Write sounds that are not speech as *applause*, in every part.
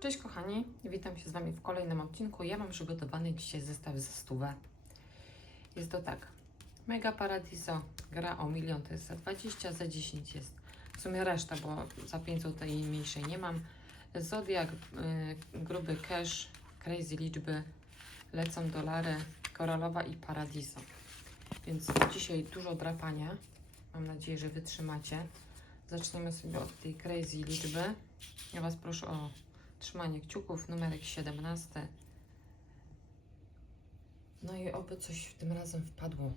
Cześć kochani, witam się z Wami w kolejnym odcinku. Ja mam przygotowany dzisiaj zestaw ze stówę. Jest to tak, Mega Paradiso gra o milion to jest za 20, za 10 jest w sumie reszta, bo za 500 tej mniejszej nie mam. Zodiak, y, gruby cash, crazy liczby, lecą dolary, koralowa i paradiso. Więc dzisiaj dużo drapania. Mam nadzieję, że wytrzymacie. Zaczniemy sobie od tej crazy liczby. Ja Was proszę o trzymanie kciuków, numerek 17. No i oby coś tym razem wpadło.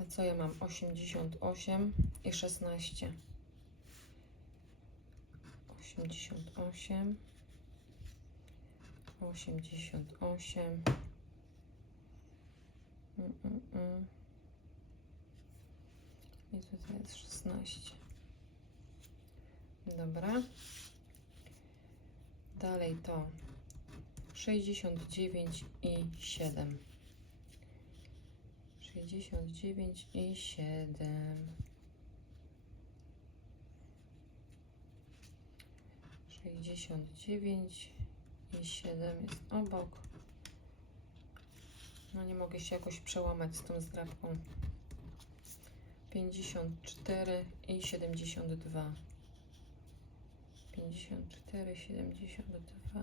A co ja mam? 88 i 16. 88 88 mm, mm, mm. I tutaj jest 16. Dobra. Dalej to 69 i 7. 69 i 7. 69 i 7 jest obok. No nie mogę się jakoś przełamać z tą zdrabką. 54 i 72. 54, 72.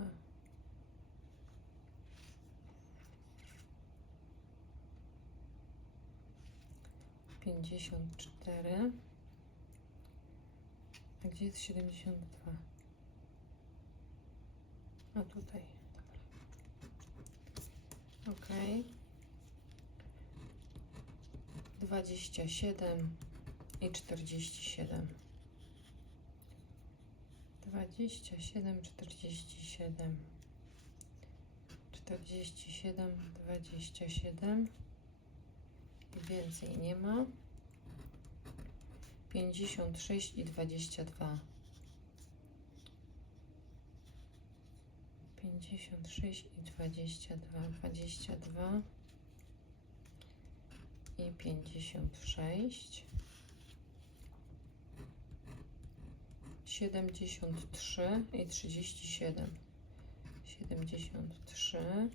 Pięćdziesiąt cztery. A gdzie jest siedemdziesiąt dwa? A tutaj. Dobra. Ok. Dwadzieścia siedem i czterdzieści siedem. 27, 47, 47, 27 i więcej nie ma. 56 i 22. 56 i 22, 22 i 56. 73 i 37. 73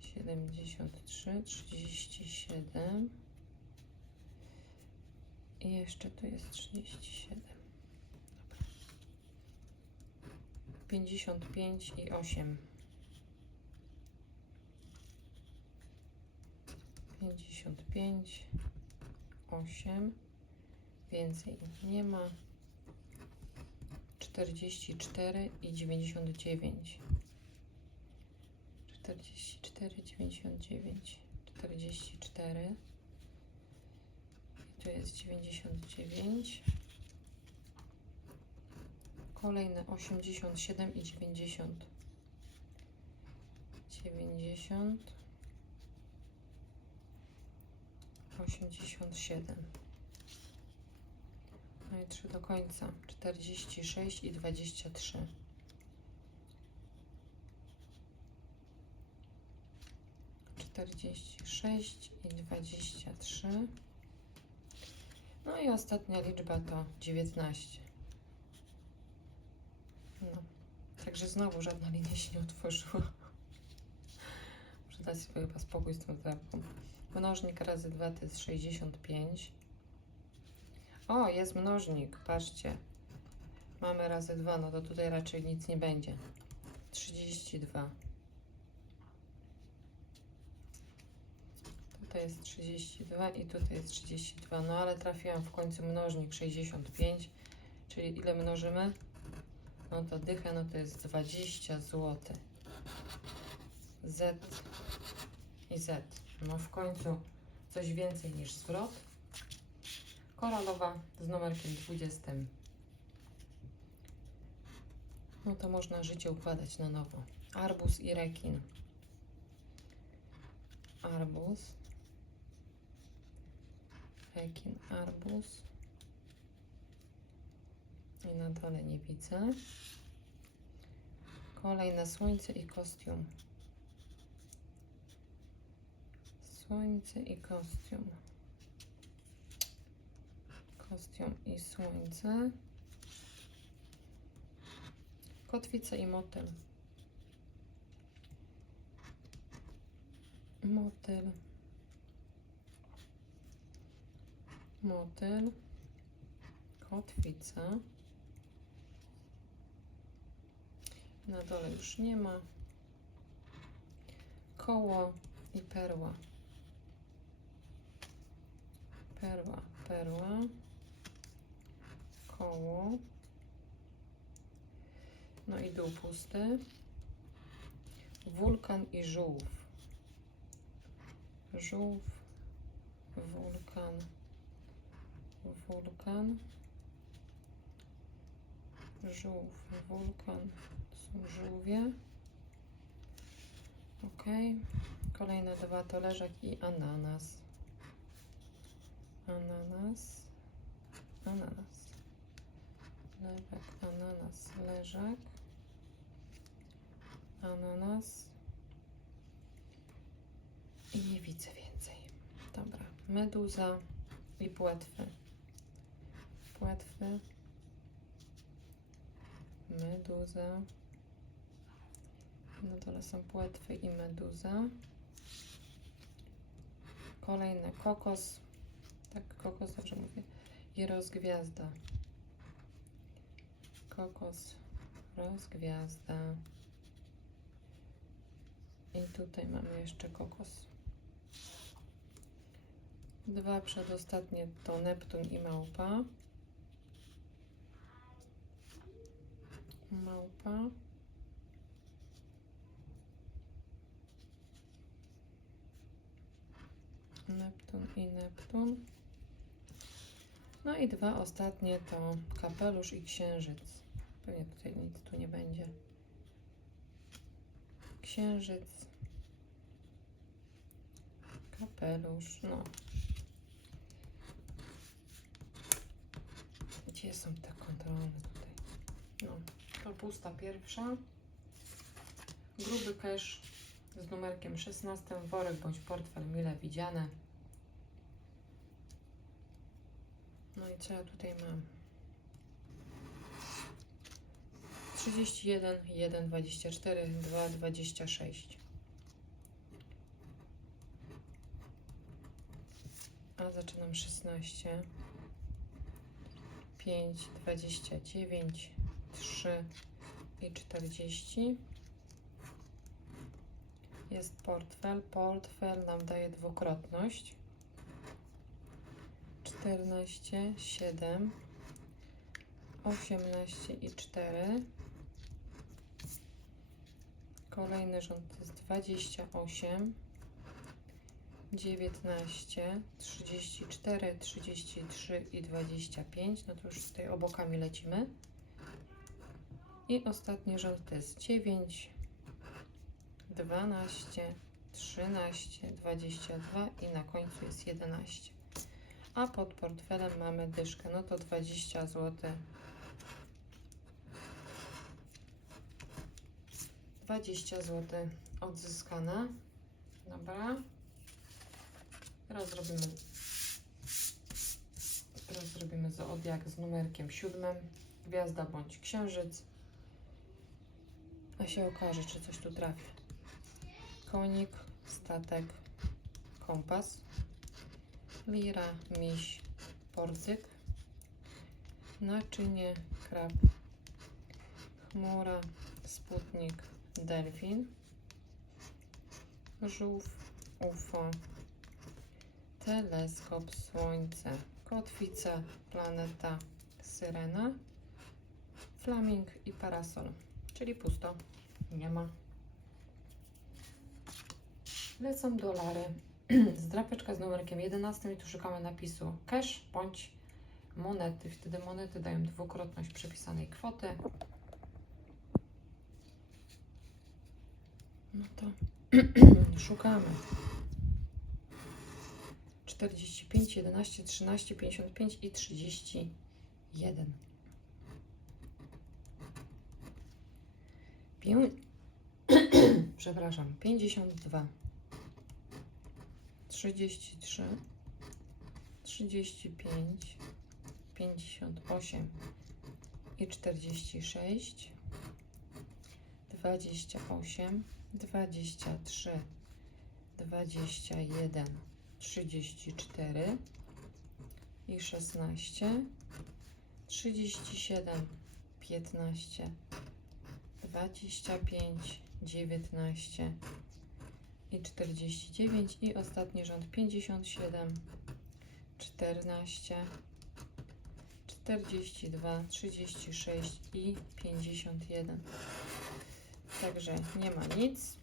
73 37 i jeszcze tu jest 37. Dobra. 55 i 8. 55 8 więcej nie ma 44 i 99 44 99 44 i tu jest 99 kolejne 87 i 90 90 87 no i 3 do końca. 46 i 23. Czterdzieści sześć i dwadzieścia trzy. No i ostatnia liczba to dziewiętnaście. No. Także znowu żadna linia się nie otworzyła. Muszę dać sobie chyba spokój z tą drapką. Mnożnik razy 2 to jest 65. O, jest mnożnik, patrzcie. Mamy razy 2, no to tutaj raczej nic nie będzie. 32. Tutaj jest 32 i tutaj jest 32. No ale trafiłam w końcu mnożnik 65. Czyli ile mnożymy? No to dycha, no to jest 20 zł. Z i Z. No w końcu coś więcej niż zwrot koralowa z numerkiem 20. No to można życie układać na nowo. Arbus i rekin. Arbus. Rekin, arbus. I na dole nie widzę. Kolejne słońce i kostium. Słońce i kostium kostium i słońce. Kotwica i motyl. Motyl. Motyl. Kotwica. Na dole już nie ma. Koło i perła. Perła, perła. Koło. No i dół pusty. Wulkan i żółw. Żółw, wulkan, wulkan. Żółw, wulkan. Są żółwie. Ok. Kolejne dwa to leżak i ananas. Ananas. Ananas. Leżak, ananas, leżak. Ananas. I nie widzę więcej. Dobra. Meduza i płetwy. Płetwy. Meduza. Na dole są płetwy i meduza. Kolejny kokos. Tak, kokos dobrze mówię. I rozgwiazda. Kokos, rozgwiazda. I tutaj mamy jeszcze kokos. Dwa przedostatnie to Neptun i Małpa. Małpa. Neptun i Neptun. No i dwa ostatnie to kapelusz i księżyc. Pewnie tutaj nic tu nie będzie. Księżyc. Kapelusz, no. Gdzie są te kontrolne tutaj? No, to pusta pierwsza. Gruby cash z numerkiem 16, worek bądź portfel mile widziane. No i co ja tutaj mam? 31, 1, 24, 2, 26. A zaczynam 16, 5, 29, 3 i 40. Jest portfel. Portfel nam daje dwukrotność. 14, 7, 18 i 4. Kolejny rząd to jest 28, 19, 34, 33 i 25. No to już tutaj obokami lecimy. I ostatni rząd to jest 9, 12, 13, 22 i na końcu jest 11. A pod portfelem mamy dyszkę, no to 20 zł. 20 zł odzyskane. Dobra. Teraz zrobimy teraz zrobimy zodiak z numerkiem siódmym. Gwiazda bądź księżyc. A się okaże, czy coś tu trafi. Konik, statek, kompas, lira, miś, porcyk, naczynie, krab, chmura, sputnik, delfin, żółw, UFO, teleskop, słońce, kotwica, planeta, syrena, flaming i parasol, czyli pusto, nie ma. Lecą dolary. *clears throat* Zdrapeczka z numerkiem 11 i tu szukamy napisu cash bądź monety. Wtedy monety dają dwukrotność przepisanej kwoty. No to *clears throat* szukamy. 45, 11, 13, 55 i 31. Pię... *clears throat* Przepraszam, 52. 33, 35, 58 i 46, 28, 23, 21, 34 i 16, 37, 15, 25, 19 i 49 i ostatni rząd 57, 14, 42, 36 i 51. Także nie ma nic.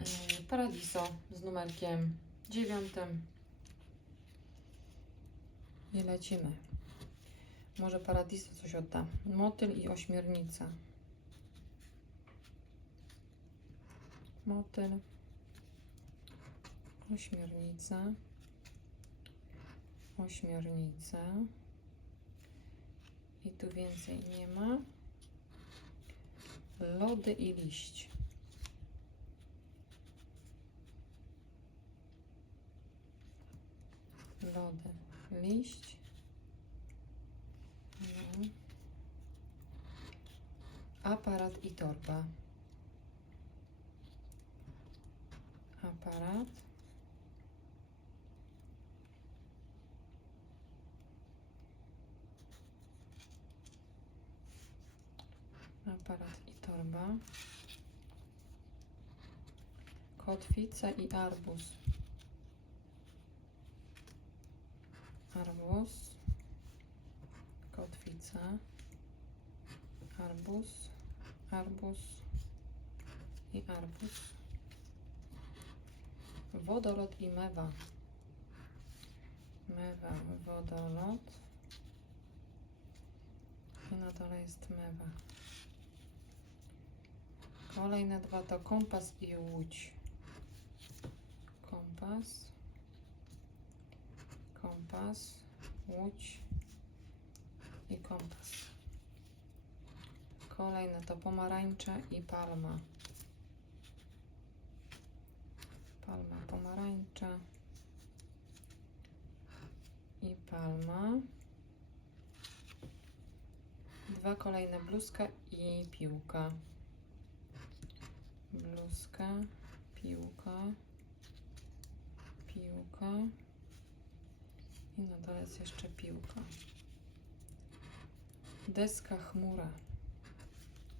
Yy, Paradiso z numerkiem 9. I lecimy. Może Paradiso coś odda. Motyl i ośmiornica. Motyl. Ośmiornica. Ośmiornica. Więcej nie ma. Lody i liść. Lody, liść. No. Aparat i torba. Aparat. Aparat i torba. Kotwica i arbuz. Arbuz. Kotwica. Arbuz. Arbuz. I arbuz. Wodolot i mewa. Mewa, wodolot. I na dole jest mewa. Kolejne dwa to kompas i łódź. Kompas. Kompas. Łódź. I kompas. Kolejne to pomarańcza i palma. Palma, pomarańcza. I palma. Dwa kolejne bluzka i piłka bluzka, piłka, piłka i na dole jest jeszcze piłka. Deska chmura,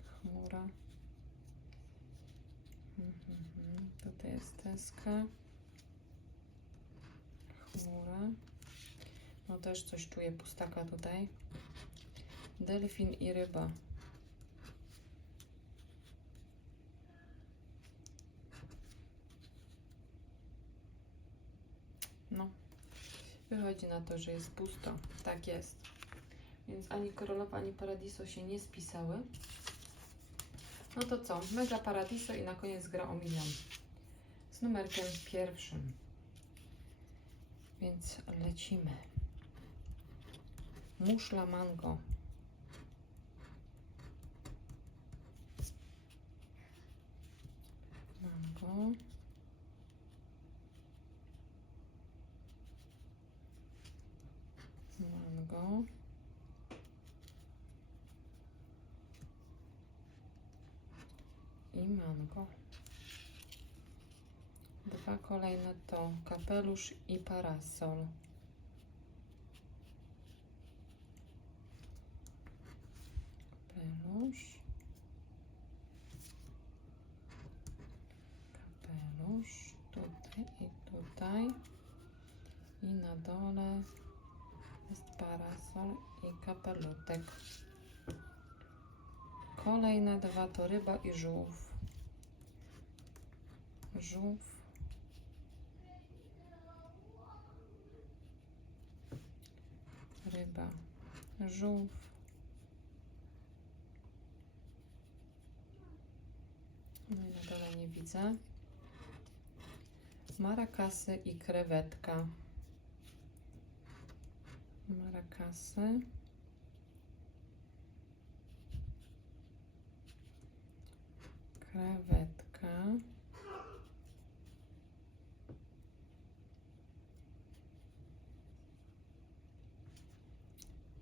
chmura. Mhm, Tutaj jest deska, chmura. No też coś czuję pustaka tutaj. Delfin i ryba. No, wychodzi na to, że jest pusto. Tak jest. Więc ani Korolowa, ani Paradiso się nie spisały. No to co? Mega Paradiso i na koniec gra o milion. Z numerkiem pierwszym. Więc lecimy. Muszla mango. Mango. Mango. I mango. Dwa kolejne to kapelusz i parasol. Kapelusz. Kapelusz. Tutaj i tutaj. I na dole jest parasol i kapelutek. Kolejne dwa to ryba i żółw. Żółw. Ryba. Żółw. No i na dole nie widzę. Marakasy i krewetka marakasy. Krewetka.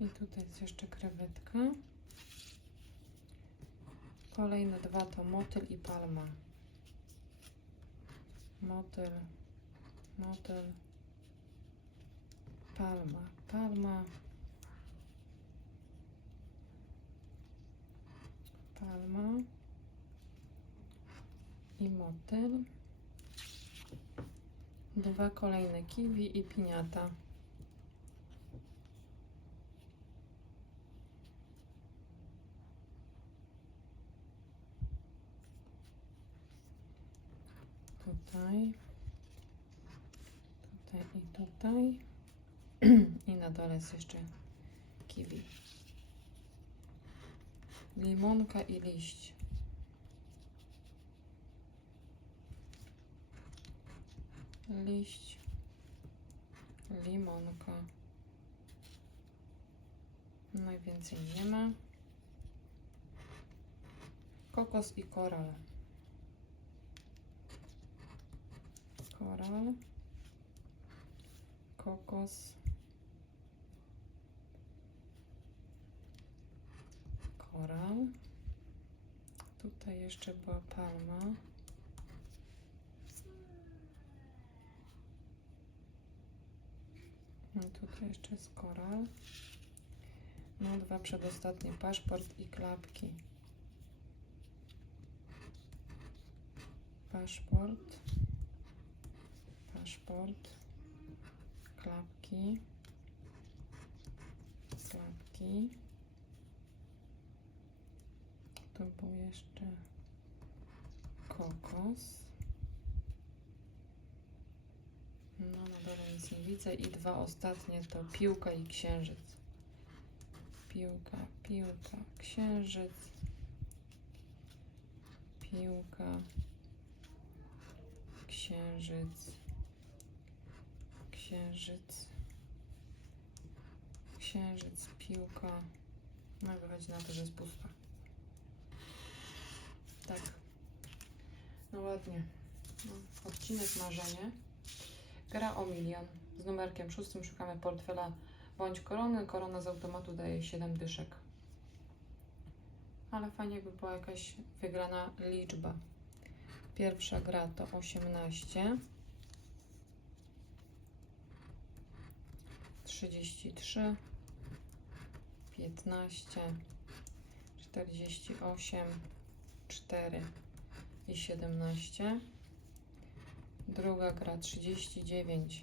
I tutaj jest jeszcze krewetka. Kolejne dwa to motyl i palma. Motyl, motyl, palma, palma, palma i motyl. Dwa kolejne kiwi i piniata. Tutaj, tutaj i tutaj. I na dole jest jeszcze kiwi. Limonka i liść. Liść, limonka. Najwięcej nie ma. Kokos i koral. Koral. Kokos. Koral. Tutaj jeszcze była palma. No tutaj jeszcze jest koral. No dwa przedostatnie, paszport i klapki. Paszport. Paszport. Klapki. Klapki. Tu był jeszcze kokos. No, na I dwa ostatnie to piłka i księżyc. Piłka, piłka, księżyc. Piłka, księżyc, księżyc, księżyc, piłka. No wychodzi na to, że jest pusta. Tak. No ładnie. No, odcinek marzenie. Gra o milion. Z numerkiem szóstym szukamy portfela bądź korony. Korona z automatu daje 7 dyszek. Ale fajnie by była jakaś wygrana liczba. Pierwsza gra to 18. 33. 15. 48. 4 i 17. Druga gra 39,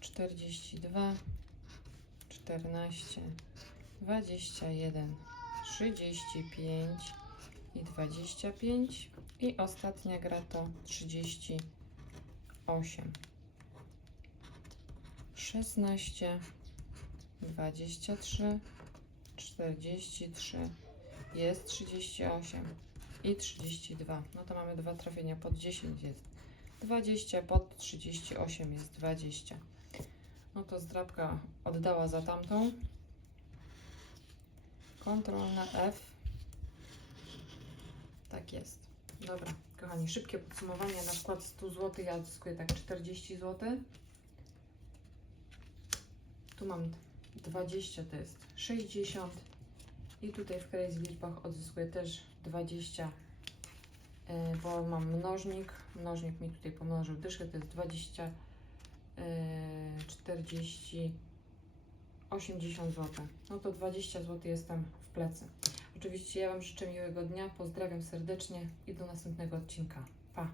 42, 14, 21, 35 i 25. I ostatnia gra to 38, 16, 23, 43, jest 38 i 32. No to mamy dwa trafienia pod 10 jest 20, pod 38 jest 20. No to zdrabka oddała za tamtą. Kontrol na F. Tak jest. Dobra, kochani, szybkie podsumowanie. Na wkład 100 zł ja odzyskuję tak 40 zł. Tu mam 20, to jest 60. I tutaj w crazy liczbach odzyskuję też 20, e, bo mam mnożnik. Mnożnik mi tutaj pomnożył dyszkę, to jest 20, e, 40, 80 zł. No to 20 zł jestem w plecy. Oczywiście ja Wam życzę miłego dnia, pozdrawiam serdecznie i do następnego odcinka. Pa!